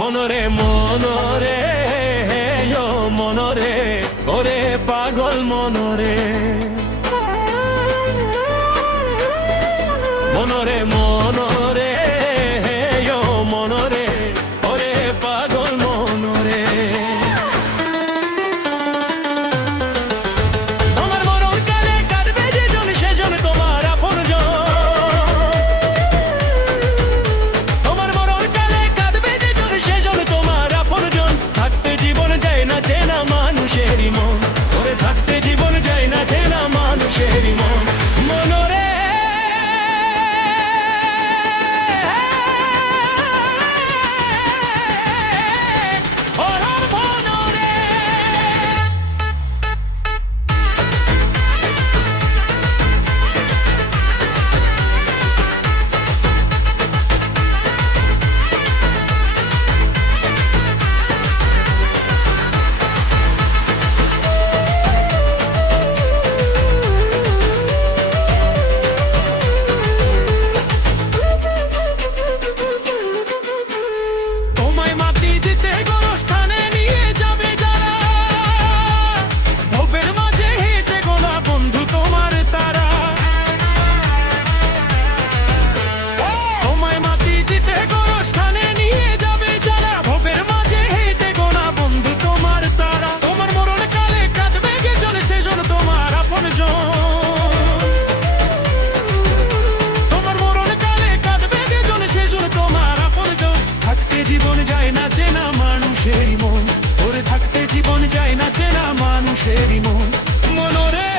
মনরে মনরে ও মনরে ওরে পাগল মনরে মনরে মনরে ও মনরে ওরে পাগল মনরে তোমার মরণ কালে কাটবে যে জন সেজন তোমার আপনজন তোমার মরণ কালে কাটবে যে জন সেজন তোমার আপনজন থাকতে জীবন যায় না চেনা মানুষেরই মন ওরে থাকতে জীবন যায় না চেনা মানুষেরই মন মনরে জীবন যায় না চেনা মানুষেরই মন ওরে থাকতে জীবন যায় না চেনা মানুষেরই মন মনরে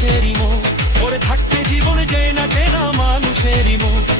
মানুষেরই মন ওরে থাকতে জীবনে যায় না চেনা মানুষেরই মন